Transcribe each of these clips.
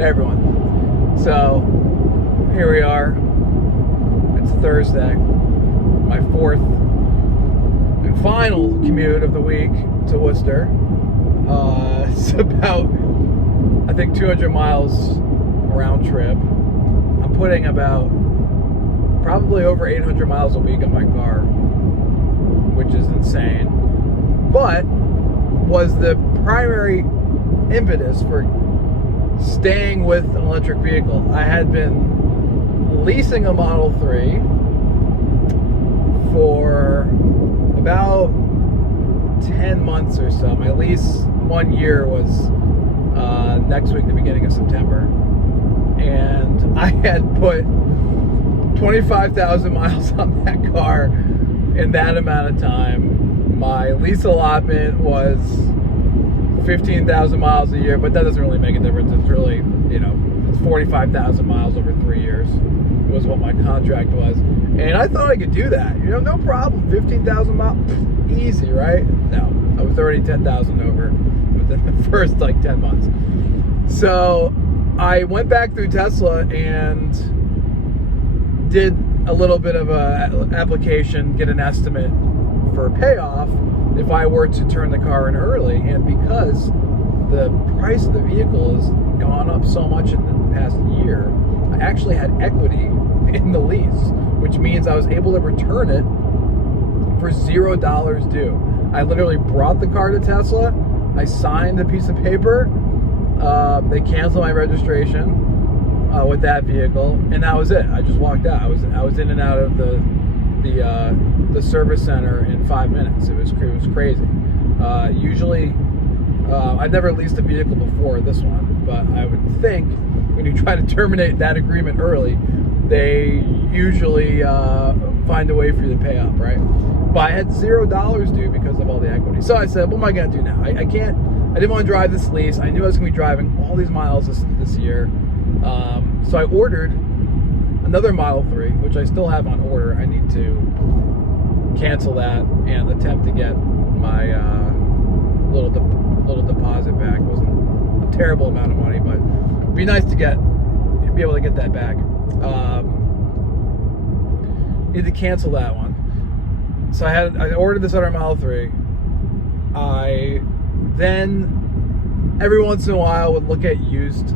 Hey everyone. So here we are. It's Thursday, my fourth and final commute of the week to Worcester. It's about, I think, 200 miles round trip. I'm putting about probably over 800 miles a week on my car, which is insane. But was the primary impetus for staying with an electric vehicle. I had been leasing a Model 3 for about 10 months or so. My lease 1 year was next week, the beginning of September. And I had put 25,000 miles on that car in that amount of time. My lease allotment was 15,000 miles a year, but that doesn't really make a difference. It's really, it's 45,000 miles over 3 years was what my contract was. And I thought I could do that. No problem. 15,000 miles, easy, right? No, I was already 10,000 over within the first 10 months. So I went back through Tesla and did a little bit of a application, get an estimate for a payoff if I were to turn the car in early. And because the price of the vehicle has gone up so much in the past year, I actually had equity in the lease, which means I was able to return it for $0 due. I literally brought the car to Tesla, I signed a piece of paper, they canceled my registration with that vehicle, and that was it. I just walked out. I was in and out of the service center in 5 minutes. It was crazy. Usually, I've never leased a vehicle before this one, but I would think when you try to terminate that agreement early, they usually find a way for you to pay up, right? But I had $0 due because of all the equity. So I said, what am I going to do now? I didn't want to drive this lease. I knew I was going to be driving all these miles this year. So I ordered another Model 3, which I still have on order. I need to cancel that and attempt to get my little deposit back. It wasn't a terrible amount of money, but it'd be nice to be able to get that back. Need to cancel that one. So I ordered this other Model 3. I then every once in a while would look at used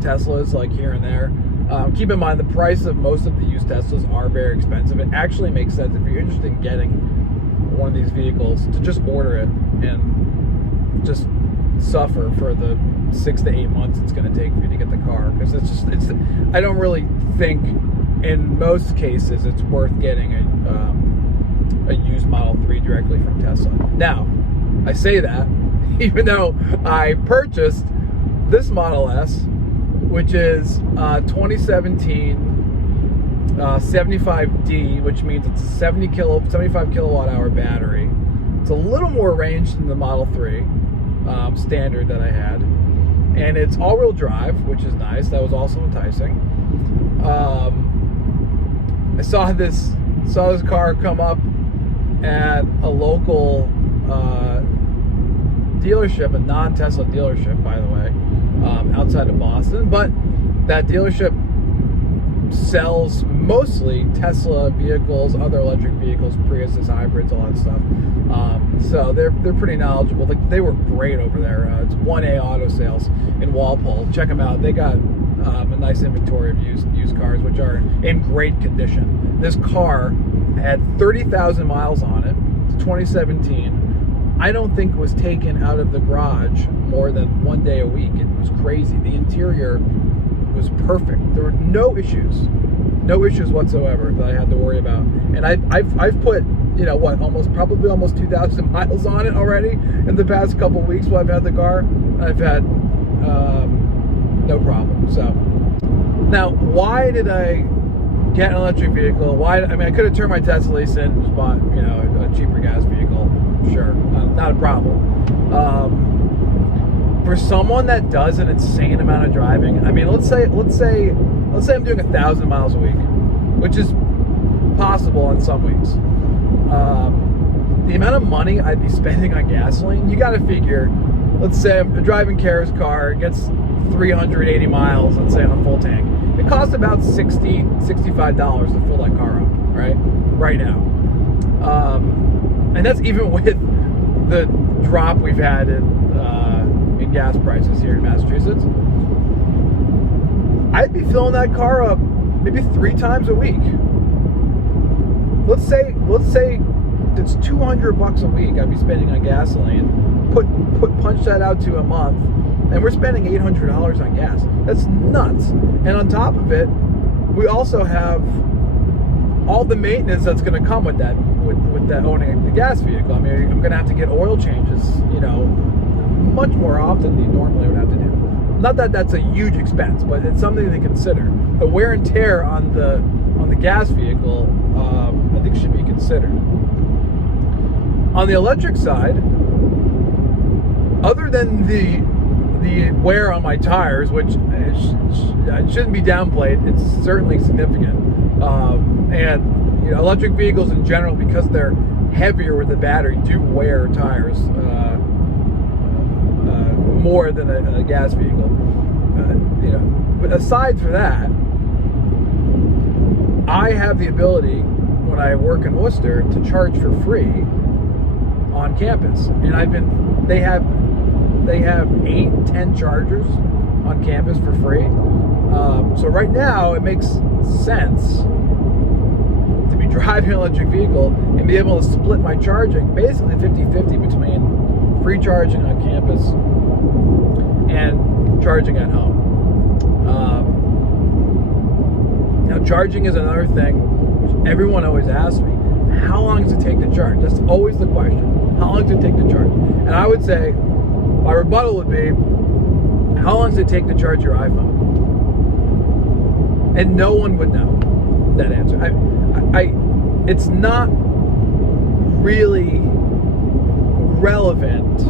Teslas here and there. Keep in mind the price of most of the used Teslas are very expensive. It actually makes sense if you're interested in getting one of these vehicles to just order it and just suffer for the 6 to 8 months it's going to take for you to get the car, because I don't really think in most cases it's worth getting a used Model 3 directly from Tesla. Now, I say that even though I purchased this Model S, which is 2017 75D, which means it's a 75 kilowatt hour battery. It's a little more range than the Model 3 standard that I had, and it's all-wheel drive, which is nice. That was also enticing. I saw this car come up at a local dealership, a non-Tesla dealership, by the way, outside of Boston, but that dealership sells mostly Tesla vehicles, other electric vehicles, Priuses, hybrids, all that stuff. So they're pretty knowledgeable. They were great over there. It's 1A Auto Sales in Walpole. Check them out. They got a nice inventory of used cars, which are in great condition. This car had 30,000 miles on it. It's 2017. I don't think it was taken out of the garage more than 1 day a week. It was crazy. The interior was perfect. There were no issues whatsoever that I had to worry about. And I've put probably almost 2,000 miles on it already in the past couple of weeks while I've had the car. And I've had no problem. So now, why did I get an electric vehicle? I could have turned my Tesla lease in and just bought a cheaper gas vehicle. Sure, not a problem. For someone that does an insane amount of driving, let's say I'm doing 1,000 miles a week, which is possible on some weeks. The amount of money I'd be spending on gasoline, you got to figure let's say I'm driving Kara's car, it gets 380 miles, let's say on a full tank. It costs about $65 to fill that car up, right now. And that's even with the drop we've had in gas prices here in Massachusetts. I'd be filling that car up maybe 3 times a week. Let's say it's $200 a week I'd be spending on gasoline. Punch that out to a month, and we're spending $800 on gas. That's nuts. And on top of it, we also have all the maintenance that's going to come with that, with that owning the gas vehicle. I mean, I'm going to have to get oil changes, much more often than you normally would have to do. Not that that's a huge expense, but it's something to consider. The wear and tear on the gas vehicle, I think, should be considered. On the electric side, other than the wear on my tires, which shouldn't be downplayed, it's certainly significant. And electric vehicles in general, because they're heavier with the battery, do wear tires more than a gas vehicle. But aside from that, I have the ability, when I work in Worcester, to charge for free on campus. And they have 8-10 chargers on campus for free. So right now it makes sense to be driving an electric vehicle and be able to split my charging basically 50-50 between free charging on campus and charging at home. Now, charging is another thing which everyone always asks me. How long does it take to charge? That's always the question. How long does it take to charge? And I would say, my rebuttal would be, how long does it take to charge your iPhone? And no one would know that answer. It's not really relevant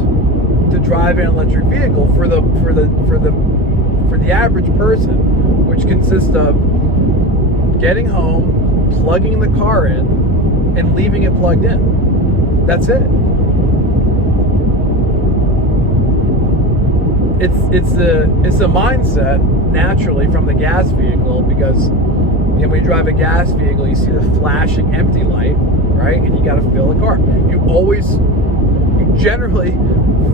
to drive an electric vehicle for the average person, which consists of getting home, plugging the car in, and leaving it plugged in. That's it. It's a mindset naturally from the gas vehicle, because when you drive a gas vehicle, you see the flashing empty light, right? And you got to fill the car. You generally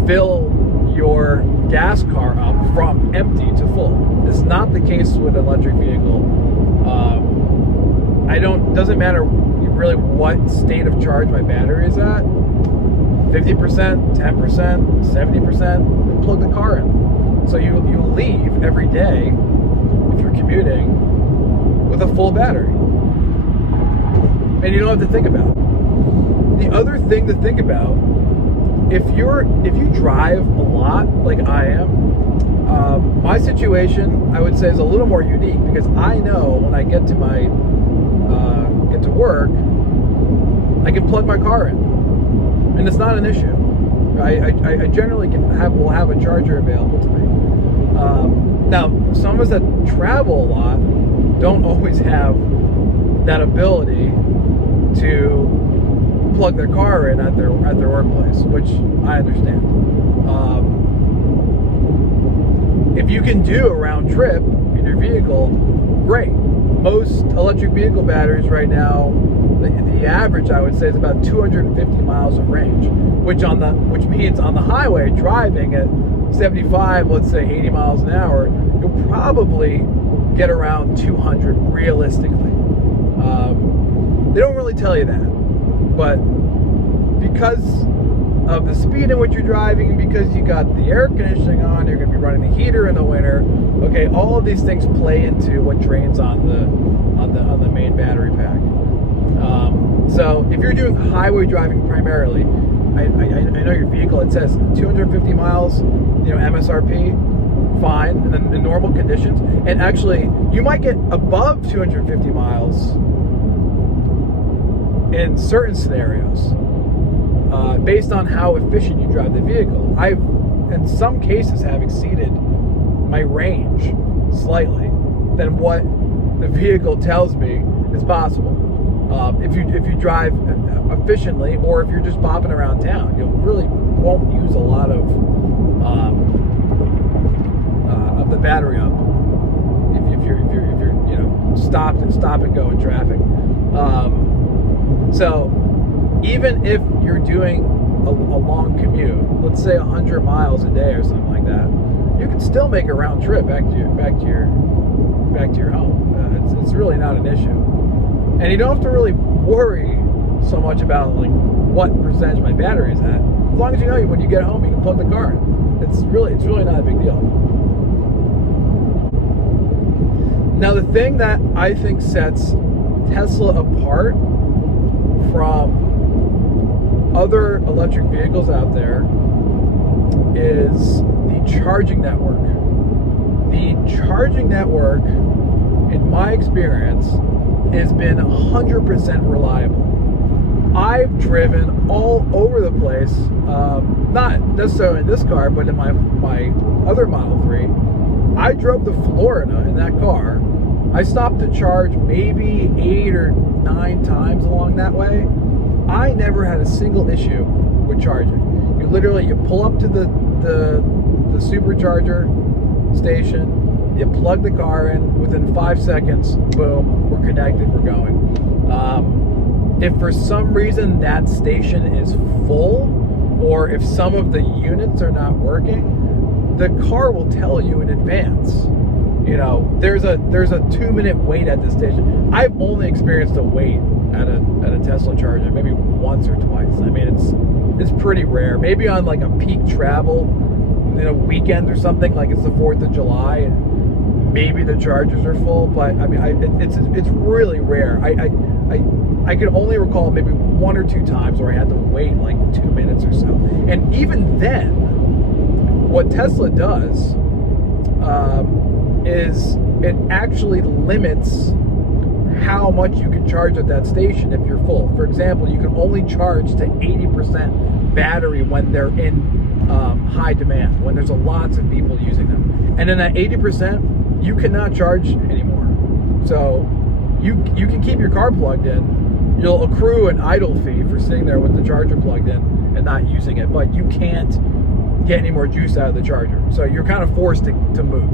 fill your gas car up from empty to full. It's not the case with an electric vehicle. Doesn't matter really what state of charge my battery is at. 50%, 10%, 70%, plug the car in. So you leave every day, if you're commuting, with a full battery. And you don't have to think about it. The other thing to think about, if you drive a lot like I am, my situation, I would say, is a little more unique, because I know when I get to work, I can plug my car in, and it's not an issue. I generally will have a charger available to me. Now, some of us that travel a lot don't always have that ability to plug their car in at their workplace, which I understand. If you can do a round trip in your vehicle, great. Most electric vehicle batteries right now, the average, I would say, is about 250 miles of range, which means on the highway, driving at 75, let's say 80 miles an hour, you'll probably get around 200 realistically. They don't really tell you that, but because of the speed in which you're driving, and because you got the air conditioning on, you're going to be running the heater in the winter. Okay, all of these things play into what drains on the main battery pack. So if you're doing highway driving primarily, I know your vehicle, it says 250 miles, MSRP, fine, and then in normal conditions. And actually, you might get above 250 miles in certain scenarios, based on how efficient you drive the vehicle. I've, in some cases, have exceeded my range slightly than what the vehicle tells me is possible. If you drive efficiently, or if you're just bopping around town, you really won't use a lot of of the battery up. If you're stop and go in traffic. So even if you're doing a long commute, let's say 100 miles a day or something like that, you can still make a round trip back to your home. It's really not an issue, and you don't have to really worry so much about like what percentage my battery is at. As long as you know when you get home, you can plug the car in. It's really not a big deal. Now, the thing that I think sets Tesla apart from other electric vehicles out there is the charging network. The charging network, in my experience, has been 100% reliable. I've driven all over the place, not necessarily in this car, but in my other Model 3. I drove to Florida in that car. I stopped to charge maybe 8 or 9 times along that way. I never had a single issue with charging. You pull up to the supercharger station, you plug the car in, within 5 seconds, boom, we're connected, we're going. If for some reason that station is full, or if some of the units are not working, the car will tell you in advance. There's a 2-minute wait at this station. I've only experienced a wait at a Tesla charger maybe once or twice. I mean, it's pretty rare. Maybe on like a peak travel, weekend or something, like it's the 4th of July, and maybe the chargers are full. But I mean, it's really rare. I can only recall maybe 1 or 2 times where I had to wait like 2 minutes or so. And even then, what Tesla does is it actually limits how much you can charge at that station if you're full. For example, you can only charge to 80% battery when they're in high demand, when there's lots of people using them. And then at 80%, you cannot charge anymore. So you can keep your car plugged in. You'll accrue an idle fee for sitting there with the charger plugged in and not using it, but you can't get any more juice out of the charger. So you're kind of forced to move,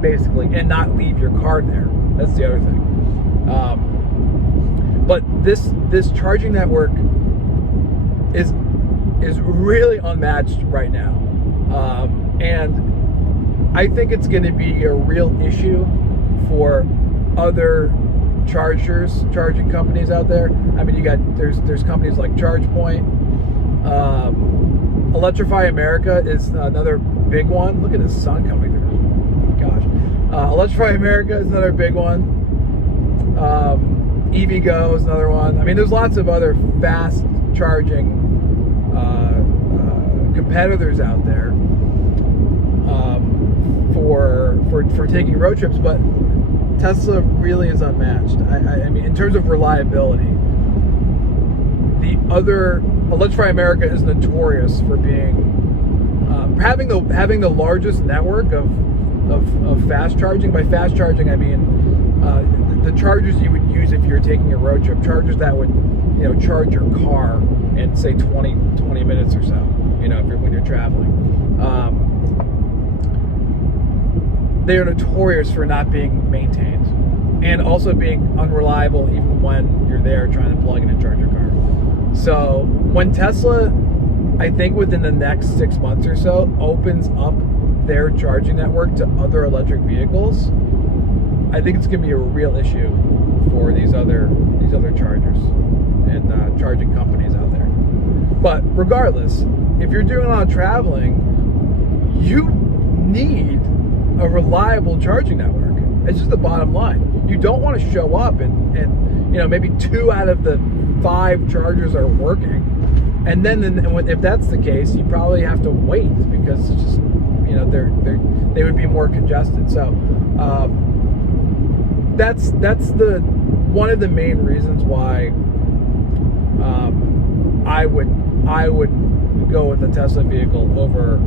basically, and not leave your car there. That's the other thing. But this charging network is really unmatched right now, and I think it's going to be a real issue for other charging companies out there. I mean, there's companies like ChargePoint, Electrify America is another big one. Look at the sun coming through. Gosh, Electrify America is another big one. EVgo is another one. I mean, there's lots of other fast charging competitors out there for taking road trips, but Tesla really is unmatched. I mean, in terms of reliability, the other Electrify America is notorious for being having the largest network of fast charging. By fast charging, I mean the chargers you would use if you're taking a road trip, chargers that would charge your car in say 20 minutes or so, when you're traveling. They are notorious for not being maintained and also being unreliable even when you're there trying to plug in and charge your car. So when Tesla, I think within the next 6 months or so, opens up their charging network to other electric vehicles, I think it's going to be a real issue for these other chargers and charging companies out there. But regardless, if you're doing a lot of traveling, you need a reliable charging network. It's just the bottom line. You don't want to show up and maybe 2 out of the 5 chargers are working, and then if that's the case, you probably have to wait because it's just they would be more congested. So that's the one of the main reasons why I would go with a Tesla vehicle over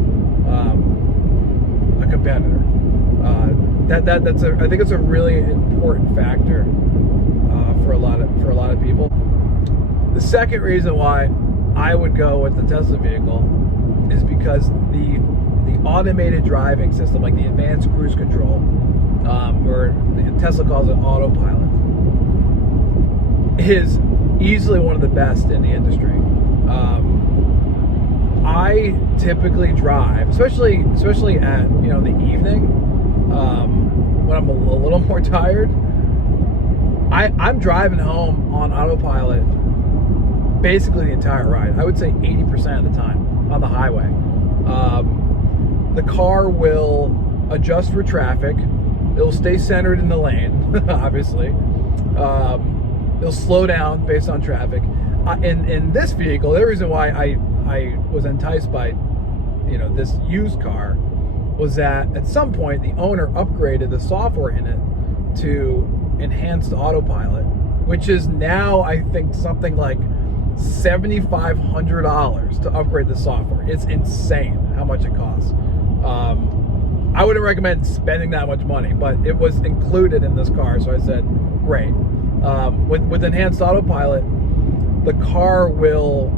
a competitor. I think it's a really important factor for a lot of people. The second reason why I would go with the Tesla vehicle is because the automated driving system, like the advanced cruise control, or Tesla calls it autopilot, is easily one of the best in the industry. I typically drive, especially at in the evening, when I'm a little more tired. I'm driving home on autopilot basically the entire ride. I would say 80% of the time on the highway. The car will adjust for traffic. It'll stay centered in the lane, obviously. It'll slow down based on traffic. In this vehicle, the reason why I was enticed by this used car was that at some point the owner upgraded the software in it to enhanced autopilot, which is now I think something like $7,500 to upgrade the software. It's insane how much it costs. I wouldn't recommend spending that much money, but it was included in this car, so I said great. With enhanced autopilot, the car will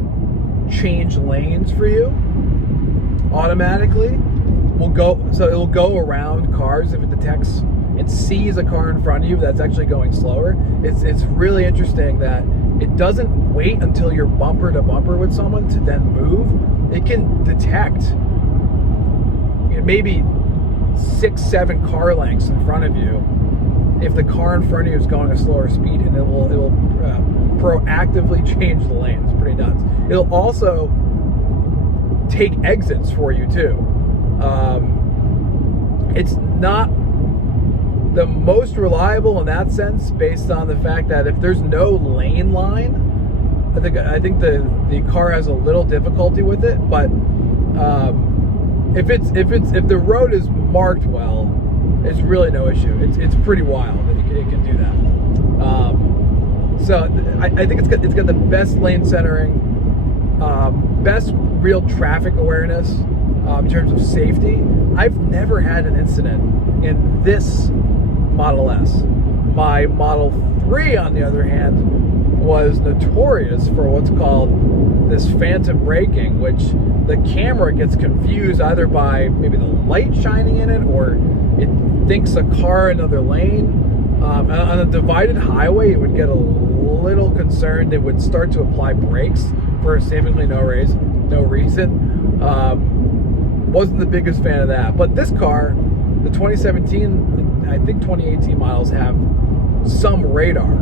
change lanes for you automatically. It'll go around cars if it detects and sees a car in front of you that's actually going slower. It's really interesting that it doesn't wait until you're bumper to bumper with someone to then move. It can detect maybe 6-7 car lengths in front of you if the car in front of you is going a slower speed, and it will proactively change the lane. It's pretty nuts. It'll also take exits for you too. It's not the most reliable in that sense, based on the fact that if there's no lane line, I think the car has a little difficulty with it. But if the road is marked well, it's really no issue. It's pretty wild that it can do that. So I think it's got the best lane centering, best real traffic awareness in terms of safety. I've never had an incident in this Model S. My Model 3, on the other hand, was notorious for what's called this phantom braking, which the camera gets confused either by maybe the light shining in it, or it thinks a car in another lane. On a divided highway, it would get a little concerned. It would start to apply brakes for seemingly no reason. Wasn't the biggest fan of that. But this car, the 2017, I think 2018 models have some radar.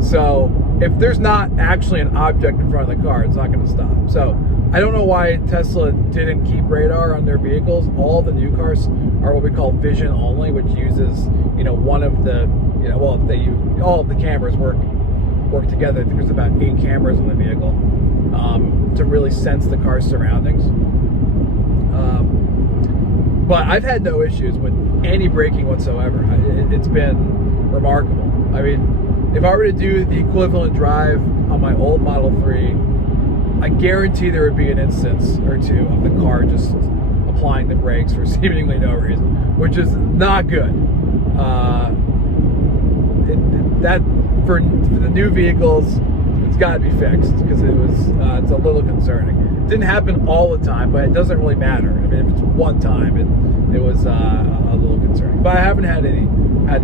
So if there's not actually an object in front of the car, it's not going to stop. So I don't know why Tesla didn't keep radar on their vehicles. All the new cars are what we call vision only, which uses one of the all of the cameras work together. I think there's about 8 cameras in the vehicle to really sense the car's surroundings. But I've had no issues with any braking whatsoever. It's been remarkable. I mean, if I were to do the equivalent drive on my old Model 3, I guarantee there would be an instance or two of the car just applying the brakes for seemingly no reason, which is not good. That for the new vehicles, it's got to be fixed, because it's a little concerning. It didn't happen all the time, but it doesn't really matter. I mean, if it's one time, it was a little concerning. But I haven't had any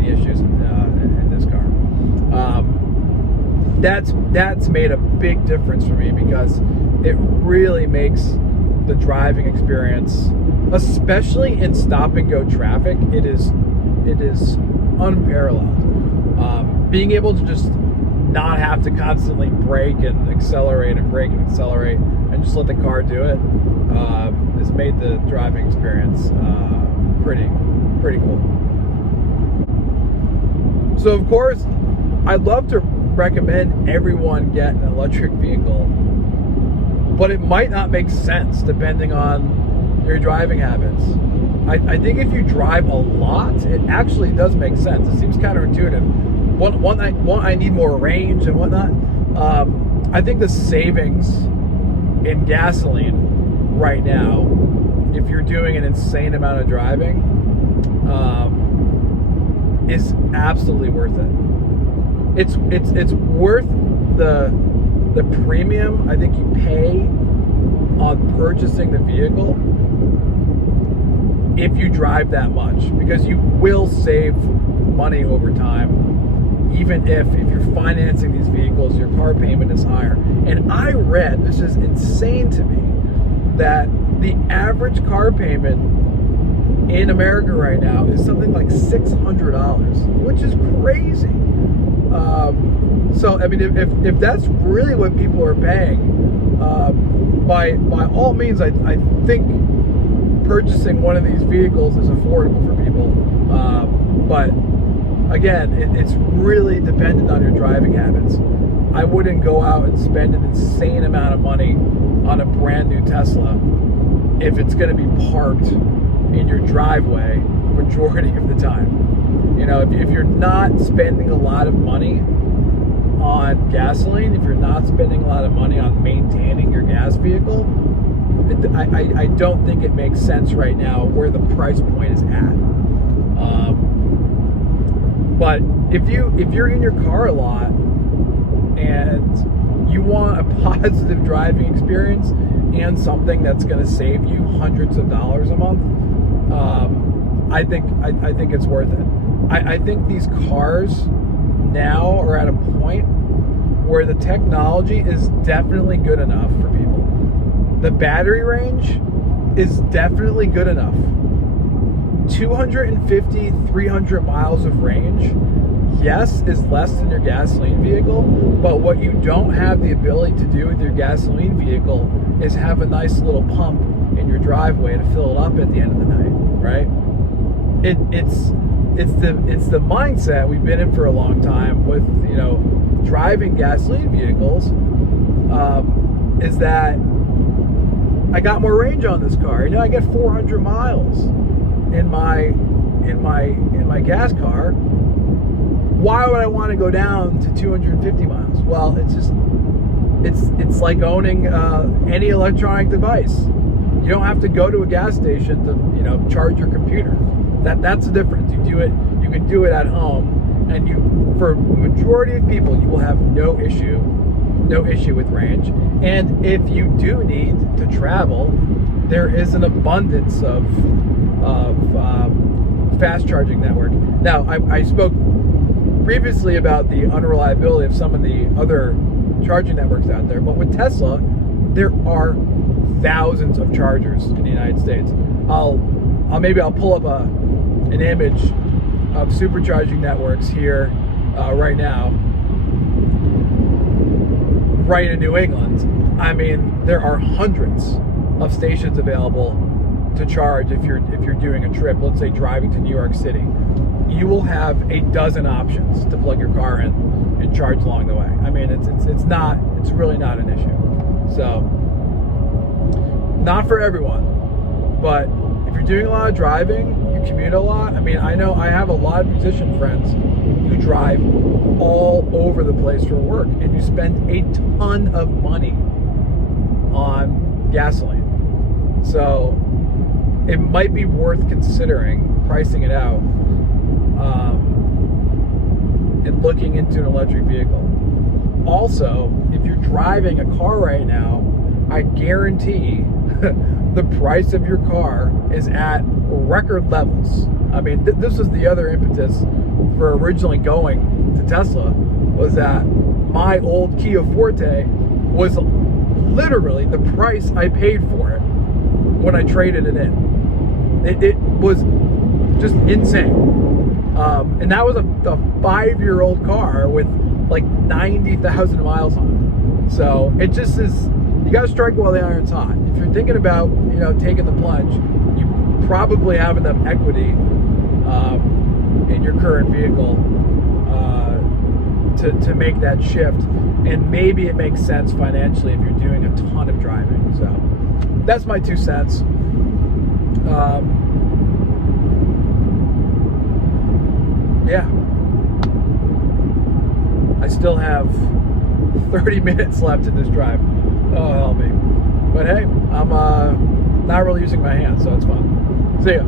issues in this car. That's made a big difference for me, because it really makes the driving experience, especially in stop and go traffic, it is unparalleled. Being able to just not have to constantly brake and accelerate and brake and accelerate and just let the car do it has made the driving experience pretty cool. So of course, I'd love to recommend everyone get an electric vehicle, but it might not make sense depending on your driving habits. I think if you drive a lot, it actually does make sense. It seems counterintuitive. One, I need more range and whatnot. I think the savings in gasoline right now, if you're doing an insane amount of driving, is absolutely worth it. It's worth the premium I think you pay on purchasing the vehicle, if you drive that much, because you will save money over time, even if you're financing these vehicles, your car payment is higher. And I read, this is insane to me, that the average car payment in America right now is something like $600, which is crazy. So I mean, if that's really what people are paying, by all means, I think purchasing one of these vehicles is affordable for people. But again, it's really dependent on your driving habits. I wouldn't go out and spend an insane amount of money on a brand new Tesla if it's going to be parked in your driveway majority of the time. You know, if you're not spending a lot of money on gasoline, if you're not spending a lot of money on maintaining your gas vehicle, I don't think it makes sense right now where the price point is at. But if you're in your car a lot and you want a positive driving experience and something that's going to save you hundreds of dollars a month, I think it's worth it. I think these cars now are at a point where the technology is definitely good enough for people. The battery range is definitely good enough. 250, 300 miles of range, yes, is less than your gasoline vehicle, but what you don't have the ability to do with your gasoline vehicle is have a nice little pump in your driveway to fill it up at the end of the night, right? It's the mindset we've been in for a long time with, you know, driving gasoline vehicles, is that I got more range on this car. You know, I get 400 miles in my gas car. Why would I want to go down to 250 miles? Well, it's like owning any electronic device. You don't have to go to a gas station to, you know, charge your computer. That's the difference. You can do it at home, and for the majority of people, you will have no issue with range. And if you do need to travel, there is an abundance of fast charging network. Now, I spoke previously about the unreliability of some of the other charging networks out there, but with Tesla, there are thousands of chargers in the United States. I'll pull up an image of supercharging networks here right now, right in New England. I mean, there are hundreds of stations available to charge if you're doing a trip. Let's say driving to New York City, you will have a dozen options to plug your car in and charge along the way. I mean, it's really not an issue. So, not for everyone, but if you're doing a lot of driving, you commute a lot. I mean, I know I have a lot of musician friends who drive all over the place for work, and you spend a ton of money on gasoline. So it might be worth considering pricing it out and looking into an electric vehicle. Also, if you're driving a car right now, I guarantee the price of your car is at record levels. I mean, this was the other impetus for originally going to Tesla, was that my old Kia Forte was literally the price I paid for it when I traded it in. It was just insane. And that was a 5-year-old car with like 90,000 miles on it. So it just is, you got to strike while the iron's hot. If you're thinking about, you know, taking the plunge, you probably have enough equity in your current vehicle to make that shift. And maybe it makes sense financially if you're doing a ton of driving. So that's my 2 cents. Yeah. I still have 30 minutes left in this drive. Oh, help me. But hey, I'm not really using my hands, so it's fun. See ya.